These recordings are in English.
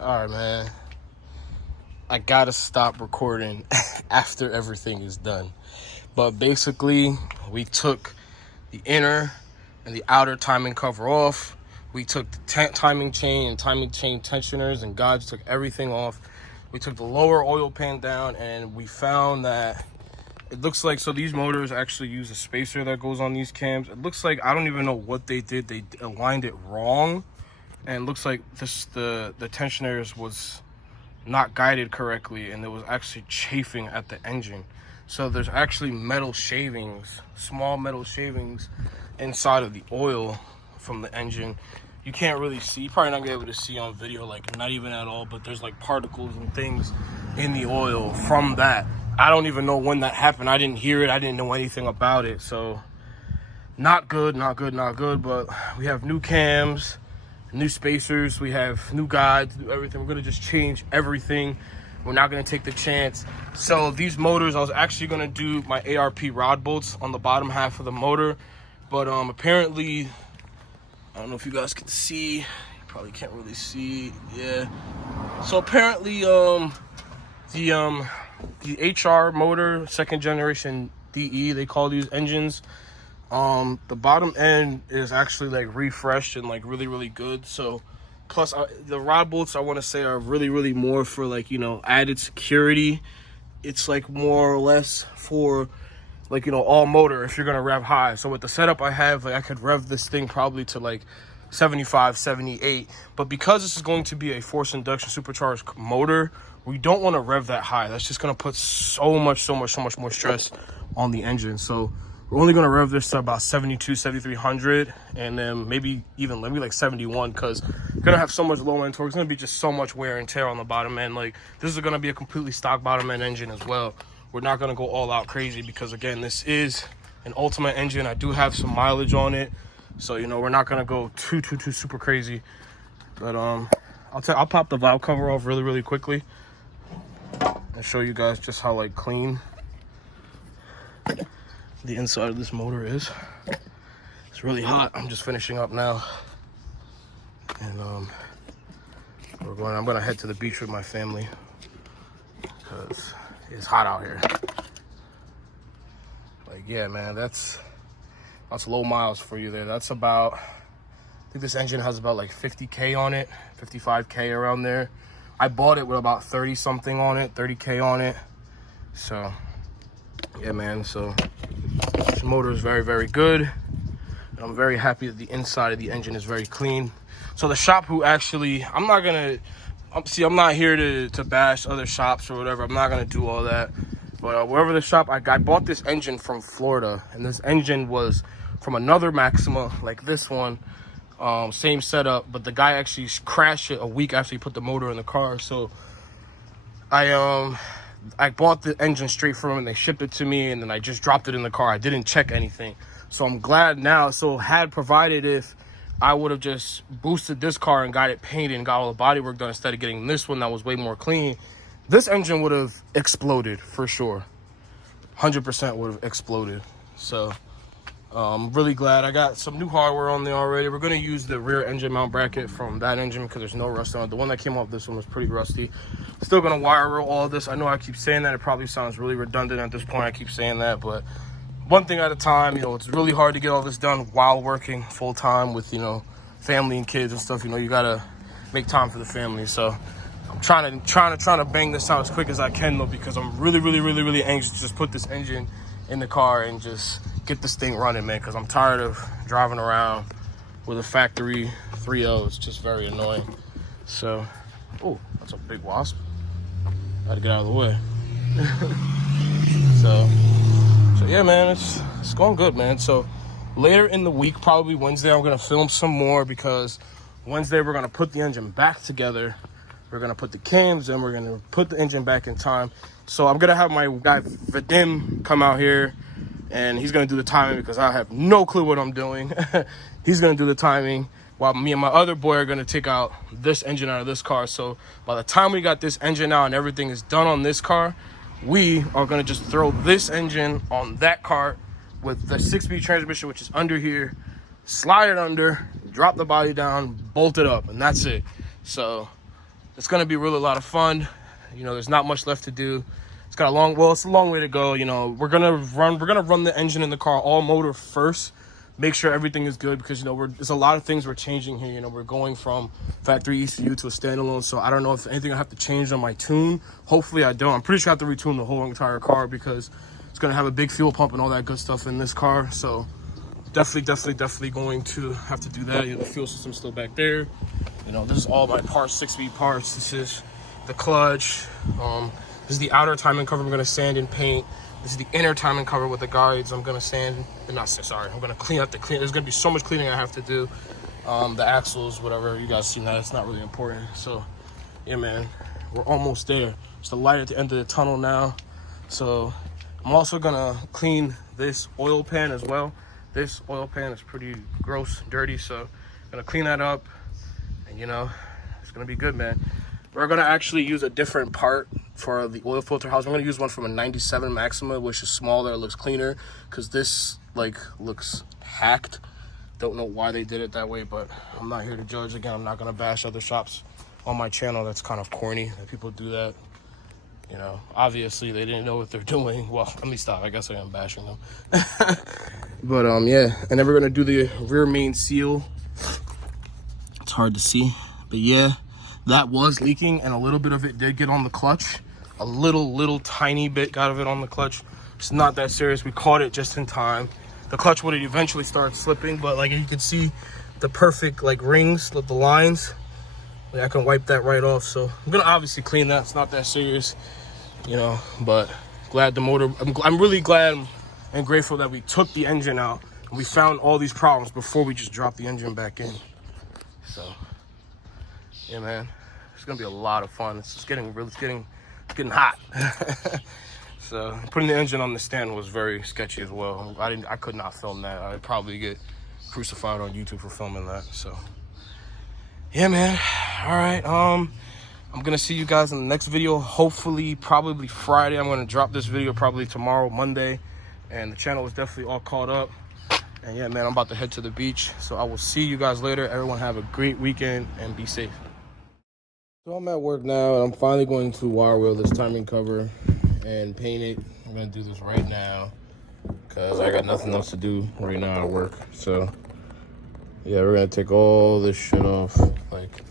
All right, man. I gotta stop recording after everything is done. But basically, we took the inner and the outer timing cover off. We took the timing chain and timing chain tensioners and guides, took everything off. We took the lower oil pan down, and we found that it looks like, so these motors actually use a spacer that goes on these cams. It looks like, I don't even know what they did. They aligned it wrong. And it looks like the tensioners was not guided correctly, and it was actually chafing at the engine. So there's actually metal shavings, small metal shavings inside of the oil from the engine. You can't really see, you're probably not gonna be able to see on video, like not even at all, but there's like particles and things in the oil from that. I don't even know when that happened. I didn't hear it. I didn't know anything about it. So not good, not good, not good. But we have new cams, new spacers, we have new guides, new everything. We're gonna just change everything. We're not gonna take the chance. So these motors, I was actually gonna do my ARP rod bolts on the bottom half of the motor, but apparently, I don't know if you guys can see, you probably can't really see, yeah. So apparently the HR motor, second generation DE, they call these engines, the bottom end is actually like refreshed and like really good. So plus the rod bolts, I want to say, are really more for like, you know, added security. It's like more or less for like, you know, all motor if you're gonna rev high. So with the setup I have, like I could rev this thing probably to like 75, 78, but because this is going to be a forced induction supercharged motor, we don't want to rev that high. That's just going to put so much more stress on the engine. So we're only going to rev this to about 72, 7300, and then maybe like 71, because you're going to have so much low end torque. It's going to be just so much wear and tear on the bottom end. Like, this is going to be a completely stock bottom end engine as well. We're not going to go all out crazy because, again, this is an Ultimate engine. I do have some mileage on it, so, you know, we're not going to go too super crazy. But I'll pop the valve cover off really quickly and show you guys just how like clean the inside of this motor is. It's really hot. I'm just finishing up now, and I'm gonna head to the beach with my family because it's hot out here. Like, yeah, man, that's low miles for you there. That's about, I think this engine has about like 50K on it, 55K around there. I bought it with about 30 something on it, 30K on it. So yeah, man, so this motor is very good, and I'm very happy that the inside of the engine is very clean. So the shop who actually, I'm not here to bash other shops or whatever. I'm not gonna do all that, but wherever the shop, I bought this engine from Florida, and this engine was from another Maxima like this one. Same setup, but the guy actually crashed it a week after he put the motor in the car. So I bought the engine straight from him, and they shipped it to me, and then I just dropped it in the car. I didn't check anything, so I'm glad now. So had provided if I would have just boosted this car and got it painted and got all the body work done instead of getting this one that was way more clean, this engine would have exploded for sure. 100% would have exploded. So I'm really glad I got some new hardware on there already. We're going to use the rear engine mount bracket from that engine because there's no rust on it. The one that came off this one was pretty rusty. Still going to wire roll all of this. I know I keep saying that. It probably sounds really redundant at this point. I keep saying that, but one thing at a time. You know, it's really hard to get all this done while working full time with, you know, family and kids and stuff. You know, you got to make time for the family. So I'm trying to bang this out as quick as I can, though, because I'm really anxious to just put this engine in the car and just get this thing running, man, because I'm tired of driving around with a factory 3.0. It's just very annoying. So, oh, that's a big wasp. Gotta get out of the way. so yeah, man, it's going good, man. So later in the week, probably Wednesday, I'm gonna film some more, because Wednesday we're gonna put the engine back together. We're gonna put the cams and we're gonna put the engine back in time. So I'm gonna have my guy Vadim come out here, and he's gonna do the timing because I have no clue what I'm doing. He's gonna do the timing while me and my other boy are gonna take out this engine out of this car. So by the time we got this engine out and everything is done on this car, we are gonna just throw this engine on that car with the 6-speed transmission, which is under here, slide it under, drop the body down, bolt it up, and that's it. So it's gonna be really a lot of fun. You know, there's not much left to do. It's got a long, well, it's a long way to go. You know, we're gonna run the engine in the car all motor first, make sure everything is good, because, you know, there's a lot of things we're changing here. You know, we're going from factory ECU to a standalone, so I don't know if anything I have to change on my tune. Hopefully I don't. I'm pretty sure I have to retune the whole entire car, because it's gonna have a big fuel pump and all that good stuff in this car. So definitely going to have to do that. You know, the fuel system's still back there. You know, this is all my parts, 6-speed parts. This is the clutch. This is the outer timing cover I'm gonna sand and paint. This is the inner timing cover with the guides. I'm gonna sand, I'm gonna clean up There's gonna be so much cleaning I have to do. The axles, whatever, you guys seen that, it's not really important. So yeah, man, we're almost there. It's the light at the end of the tunnel now. So I'm also gonna clean this oil pan as well. This oil pan is pretty gross and dirty, so I'm gonna clean that up, and you know, it's gonna be good, man. We're gonna actually use a different part for the oil filter house. I'm gonna use one from a 97 Maxima, which is smaller, it looks cleaner, because this like looks hacked. Don't know why they did it that way, but I'm not here to judge. Again, I'm not gonna bash other shops on my channel. That's kind of corny that people do that. You know, obviously they didn't know what they're doing. Well, let me stop. I guess I am bashing them. But yeah, and then we're gonna do the rear main seal. It's hard to see, but yeah, that was leaking, and a little bit of it did get on the clutch. A little tiny bit got of it on the clutch. It's not that serious. We caught it just in time. The clutch would eventually start slipping, but like you can see the perfect like rings, the lines. Like, I can wipe that right off. So I'm gonna obviously clean that. It's not that serious, you know, but glad the motor, I'm really glad and grateful that we took the engine out and we found all these problems before we just dropped the engine back in. So yeah, man, it's gonna be a lot of fun. It's getting hot. So putting the engine on the stand was very sketchy as well. I could not film that. I'd probably get crucified on YouTube for filming that. So yeah, man. All right, I'm gonna see you guys in the next video. Hopefully, probably Friday. I'm gonna drop this video probably tomorrow, Monday, and the channel is definitely all caught up. And yeah, man, I'm about to head to the beach, so I will see you guys later. Everyone have a great weekend and be safe. So I'm at work now, and I'm finally going to wire wheel this timing cover and paint it. I'm gonna do this right now because I got nothing else to do right now at work. So yeah, we're gonna take all this shit off. Like,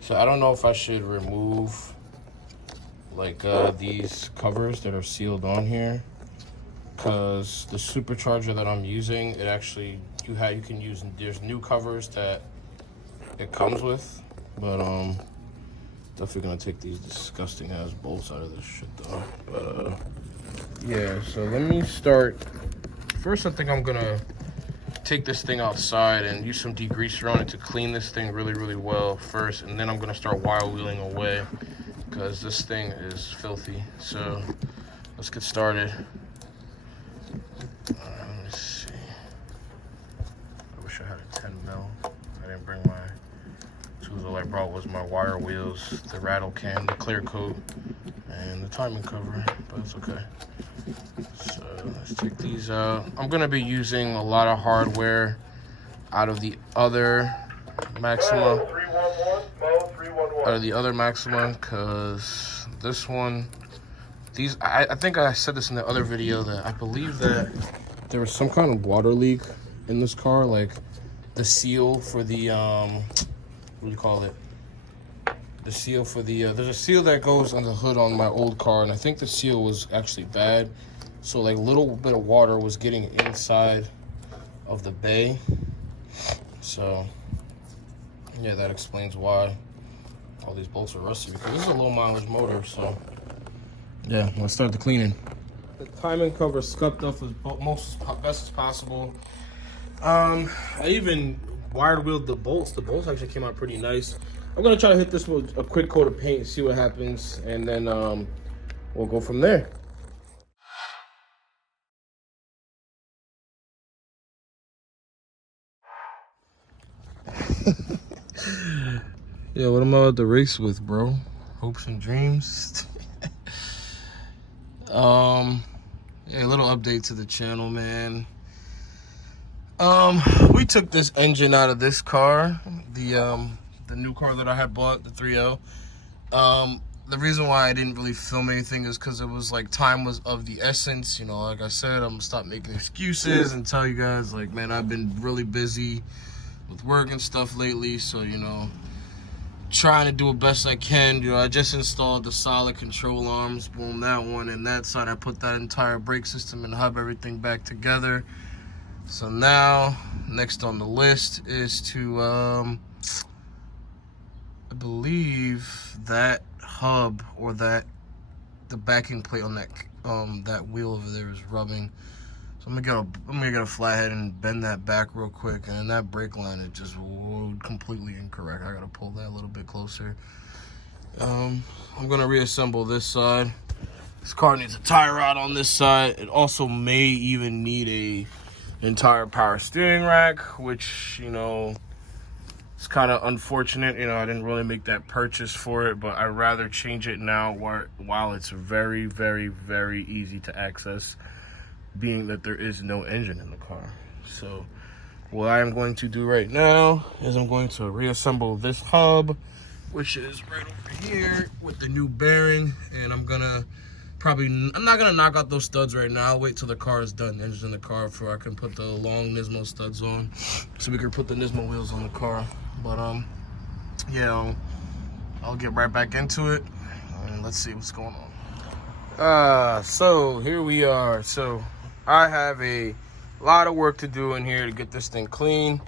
so I don't know if I should remove like these covers that are sealed on here, because the Supercharger that I'm using, it actually you can use, there's new covers that it comes with, but definitely gonna take these disgusting ass bolts out of this shit though. But yeah, so let me start. First, I think I'm gonna take this thing outside and use some degreaser on it to clean this thing really well first, and then I'm gonna start wire wheeling away because this thing is filthy. So let's get started. Let me see. I wish I had a 10 mil. I didn't bring my tools. All I brought was my wire wheels, the rattle can, the clear coat, and the timing cover, but it's okay. So let's take these out. I'm gonna be using a lot of hardware out of the other Maxima, because this one, I think I said this in the other video, that I believe that there was some kind of water leak in this car, like the seal for the what do you call it? The seal for the there's a seal that goes on the hood on my old car, and I think the seal was actually bad. So like a little bit of water was getting inside of the bay. So yeah, that explains why all these bolts are rusty, because this is a low mileage motor. So yeah, let's start the cleaning. The timing cover scuffed off as best as possible. I even wired wheeled the bolts. The bolts actually came out pretty nice. I'm gonna try to hit this with a quick coat of paint and see what happens, and then we'll go from there. Yeah, what am I about to race with, bro? Hopes and dreams. Yeah, a little update to the channel, man. We took this engine out of this car, the new car that I had bought, the 3L. The reason why I didn't really film anything is because it was like time was of the essence. You know, like I said, I'm gonna stop making excuses and tell you guys, like, man, I've been really busy with work and stuff lately. So, you know, trying to do the best I can. You know, I just installed the solid control arms, boom, that one, and that side I put that entire brake system and hub, everything back together. So now, next on the list is to, I believe that hub or the backing plate on that wheel over there is rubbing. So I'm gonna get a flathead and bend that back real quick, and then that brake line is just completely incorrect. I gotta pull that a little bit closer. I'm gonna reassemble this side. This car needs a tie rod on this side. It also may even need a entire power steering rack, which, you know, it's kind of unfortunate. You know, I didn't really make that purchase for it, but I'd rather change it now while it's very, very, very easy to access, being that there is no engine in the car. So what I'm going to do right now is I'm going to reassemble this hub, which is right over here with the new bearing, and I'm not gonna knock out those studs right now. I'll wait till the car is done, the engine's in the car, before I can put the long Nismo studs on, so we can put the Nismo wheels on the car. But yeah, I'll get right back into it, and let's see what's going on. So here we are. So I have a lot of work to do in here to get this thing clean.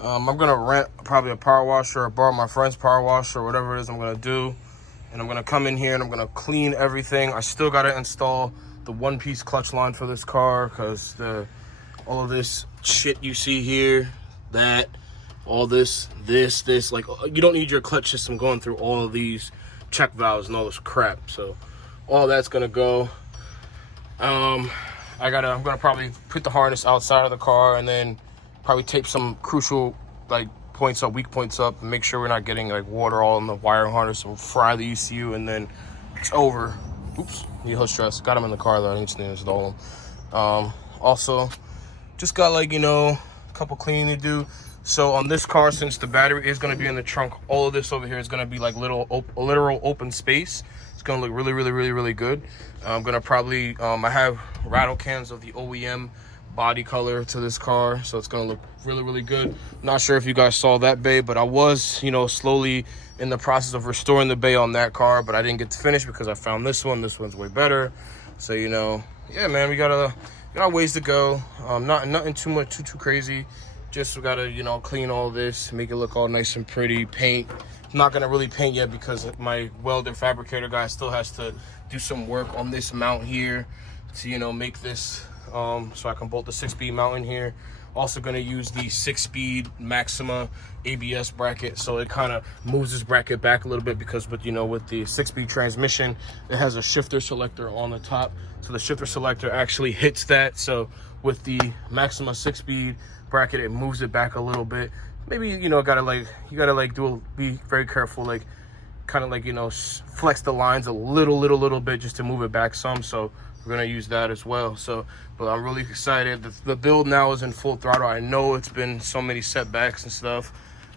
I'm gonna rent probably a power washer or borrow my friend's power washer or whatever it is I'm gonna do. And I'm gonna come in here and I'm gonna clean everything. I still gotta install the one-piece clutch line for this car, because all of this shit you see here, all this, like, you don't need your clutch system going through all of these check valves and all this crap. So all that's gonna go. I'm gonna probably put the harness outside of the car, and then probably tape some crucial, like, weak points up, and make sure we're not getting like water all in the wiring harness. We'll fry the ECU, and then it's over. Oops, no stress. Got them in the car though. I need to install them. Also, just got, like, you know, a couple cleaning to do. So on this car, since the battery is going to be in the trunk, all of this over here is going to be like literal open space. It's going to look really, really, really, really good. I'm going to probably, I have rattle cans of the OEM body color to this car, so it's gonna look really, really good. Not sure if you guys saw that bay, but I was, you know, slowly in the process of restoring the bay on that car, but I didn't get to finish because I found this one. This one's way better. So, you know, yeah, man, we got ways to go. Nothing too crazy. Just we gotta, you know, clean all this, make it look all nice and pretty. Paint. I'm not gonna really paint yet because my welder fabricator guy still has to do some work on this mount here to, you know, make this so I can bolt the 6-speed mount in here. Also going to use the 6-speed Maxima ABS bracket, so it kind of moves this bracket back a little bit, because with the 6-speed transmission, it has a shifter selector on the top, so the shifter selector actually hits that. So with the Maxima 6-speed bracket, it moves it back a little bit. Maybe, you know, be very careful, like, kind of like, you know, flex the lines a little bit just to move it back some. So we're gonna use that as well. So, but I'm really excited. The build now is in full throttle. I know it's been so many setbacks and stuff,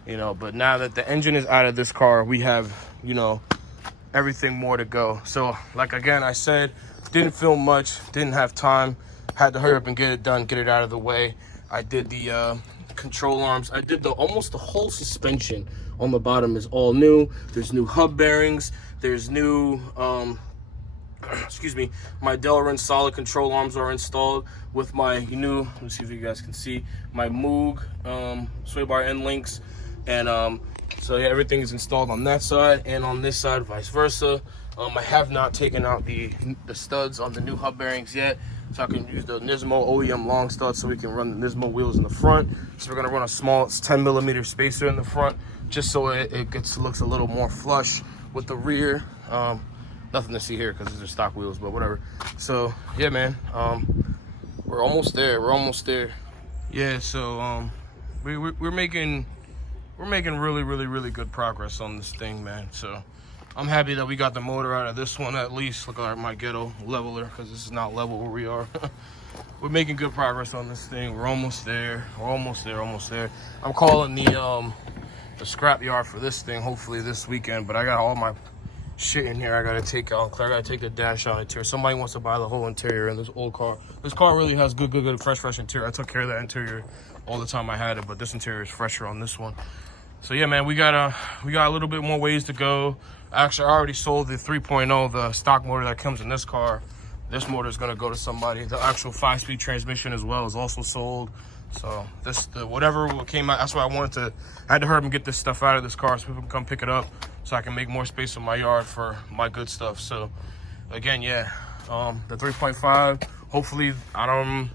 you know, but now that the engine is out of this car, we have, you know, everything more to go. So, like, again, I said, didn't film much, didn't have time, had to hurry up and get it done, get it out of the way. I did the control arms. I did almost the whole suspension on the bottom is all new. There's new hub bearings. There's new excuse me, my Delrin solid control arms are installed with my new, let's see if you guys can see, my Moog sway bar end links. And so yeah, everything is installed on that side, and on this side vice versa. I have not taken out the studs on the new hub bearings yet, so I can use the Nismo OEM long studs so we can run the Nismo wheels in the front. So we're gonna run a small 10mm spacer in the front, just so it looks a little more flush with the rear. Nothing to see here because these are stock wheels, but whatever. So yeah, man, we're almost there. Yeah, so we're making really good progress on this thing, man. So I'm happy that we got the motor out of this one at least. Look at my ghetto leveler, because this is not level where we are. We're making good progress on this thing. We're almost there. I'm calling the scrap yard for this thing hopefully this weekend, but I got all my shit in here I gotta take out. I gotta take the dash out interior. Somebody wants to buy the whole interior in this old car. This car really has good fresh interior. I took care of that interior all the time I had it, but this interior is fresher on this one. So yeah, man, we got a little bit more ways to go. Actually, I already sold the 3.0, the stock motor that comes in this car. This motor is gonna go to somebody. The actual 5-speed transmission as well is also sold. So whatever came out, that's why I had to hurry and get this stuff out of this car so people can come pick it up, so I can make more space in my yard for my good stuff. So again, yeah, the 3.5. Hopefully, I'm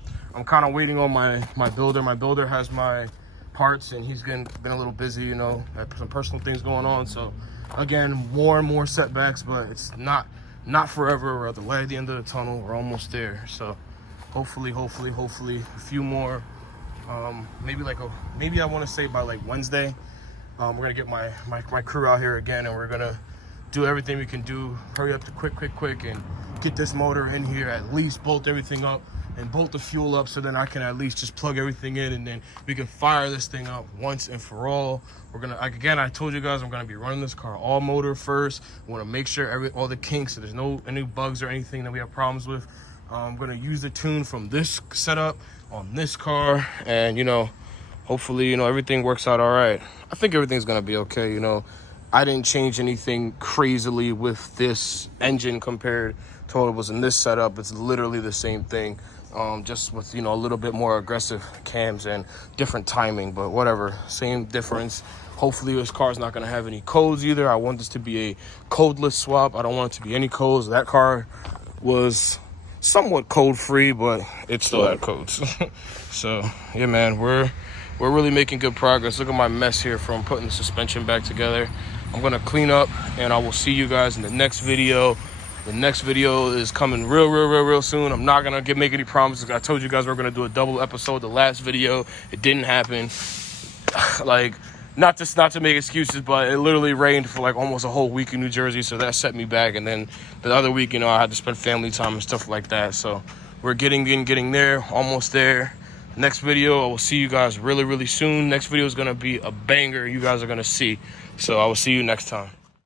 kind of waiting on my builder. My builder has my parts, and he's been a little busy, you know, had some personal things going on. So again, more and more setbacks, but it's not forever. We're at the light at the end of the tunnel. We're almost there. So hopefully a few more. Maybe I want to say by like Wednesday, we're gonna get my crew out here again, and we're gonna do everything we can do. Hurry up to quick and get this motor in here, at least bolt everything up and bolt the fuel up, so then I can at least just plug everything in, and then we can fire this thing up once and for all. We're gonna, again, I told you guys I'm gonna be running this car all motor first. I want to make sure all the kinks, so there's no any bugs or anything that we have problems with. I'm gonna use the tune from this setup on this car, and you know, hopefully, you know, everything works out all right. I think everything's gonna be okay. You know, I didn't change anything crazily with this engine compared to what it was in this setup. It's literally the same thing, just with, you know, a little bit more aggressive cams and different timing, but whatever, same difference. Hopefully this car is not going to have any codes either. I want this to be a codeless swap. I don't want it to be any codes. That car was somewhat code free, but it still had codes. So yeah, man, we're really making good progress. Look at my mess here from putting the suspension back together. I'm gonna clean up, and I will see you guys in the next video. The next video is coming real soon. I'm not gonna make any promises. I told you guys we're gonna do a double episode. The last video, it didn't happen. Like, not to make excuses, but it literally rained for like almost a whole week in New Jersey, so that set me back. And then the other week, you know, I had to spend family time and stuff like that. So we're getting there, almost there. Next video, I will see you guys really soon. Next video is gonna be a banger. You guys are gonna see. So I will see you next time.